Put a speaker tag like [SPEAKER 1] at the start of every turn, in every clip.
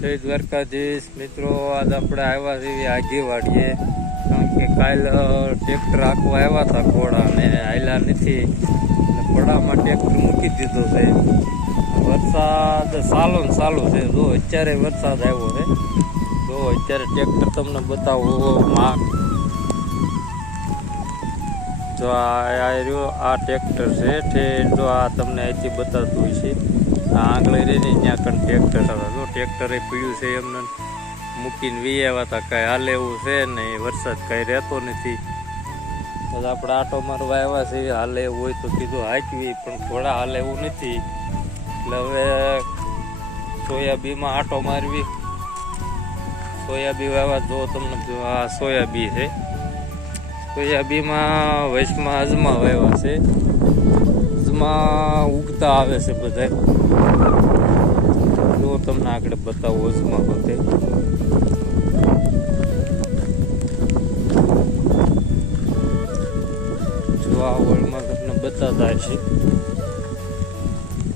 [SPEAKER 1] જય દ્વારકાધીશ. મિત્રો, આજ આપણે આવ્યા છીએ આગી વાડીએ કારણ કે કાલ ટ્રેક્ટર આખું આવ્યા હતા ઘોડા ને આયલા નથી. અને ઘોડામાં ટ્રેક્ટર મૂકી દીધો છે. વરસાદ સાલો ને સાલો છે. જો અત્યારે વરસાદ આવ્યો છે. જો અત્યારે ટ્રેક્ટર તમને બતાવો. માં. જો આ રહ્યો, આ ટ્રેક્ટર છે. જો આ તમને અહીંથી બતાવતું હોય છે. આંગળી રહીને ત્યાં કણ ટ્રેક્ટર આવે. જો ટ્રેક્ટરે પીડ્યું છે એમને મૂકીને વી આવ્યા હતા, કાંઈ હાલે એવું છે ને વરસાદ કાંઈ રહેતો નથી. બધા આપણે આટો મારવા આવ્યા છે હાલે એવું હોય તો કીધું હાંકવી પણ થોડા હાલે એવું નથી. એટલે હવે સોયાબીમાં આટો મારવી. સોયાબી વાવા જો તમને આ સોયાબી છે. સોયાબીમાં વચમાં અજમા વાવ્યા છે. અજમા ઉગતા આવે છે બધા. જો તમને આગળ બતાવો અજમા પોતે. જો આ વળમાં તમને બતાતા છે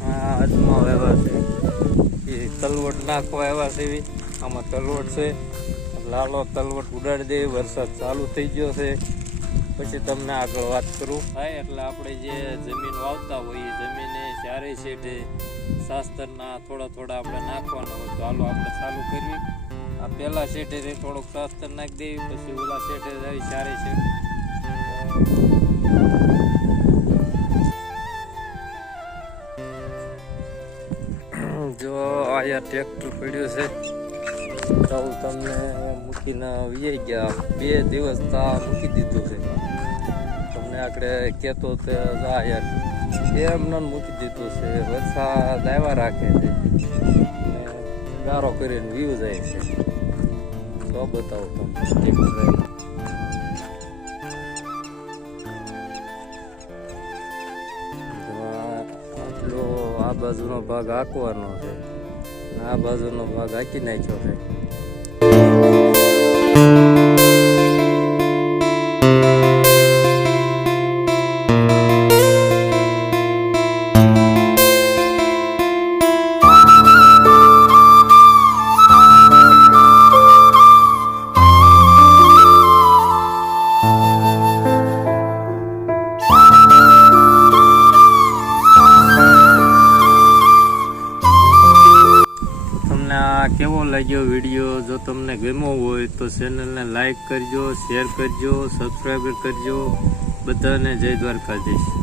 [SPEAKER 1] આ અજમા વાવ્યા છે. એ તલવટ નાખવા આવ્યા છે આમાં તલવટ છે. લાલો તલવટ ઉડાડી દે, વરસાદ ચાલુ થઈ ગયો છે. પછી તમને આગળ વાત કરું. થાય એટલે આપણે જે જમીન વાવતા હોઈએ જમીને ચારે છેડે શાસ્ત્રના થોડા થોડા આપણે નાખવાના હોય તો હાલો આપણે ચાલુ કરવી આ પહેલા શેઠે થોડોક શાસ્ત્ર નાખી દેવી પછી ઓલા શેઠે જાય ચારે શેઠ જો આયા ટ્રેક્ટર પડ્યું છે. તો તમને મૂકીને વી ગયા. બે દિવસ તા મૂકી દીધું છે. તમને આપણે કહેતો તે યાર. એમને મૂકી દીધું છે. વરસાદ આવ્યા રાખે છે. ગારો કરીને વ્યૂ જાય છે. તો બતાવો તમને ટ્રેક્ટર આટલો આ બાજુનો ભાગ આંકવાનો છે. આ બાજુનો ભાગ આંકી નાખ્યો છે તમને આ કેવો લાગ્યો વીડિયો? જો તમને ગમ્યો હોય તો ચેનલને લાઈક કરજો શેર કરજો સબસ્ક્રાઈબ કરજો. બધાને જય દ્વારકાધીશ.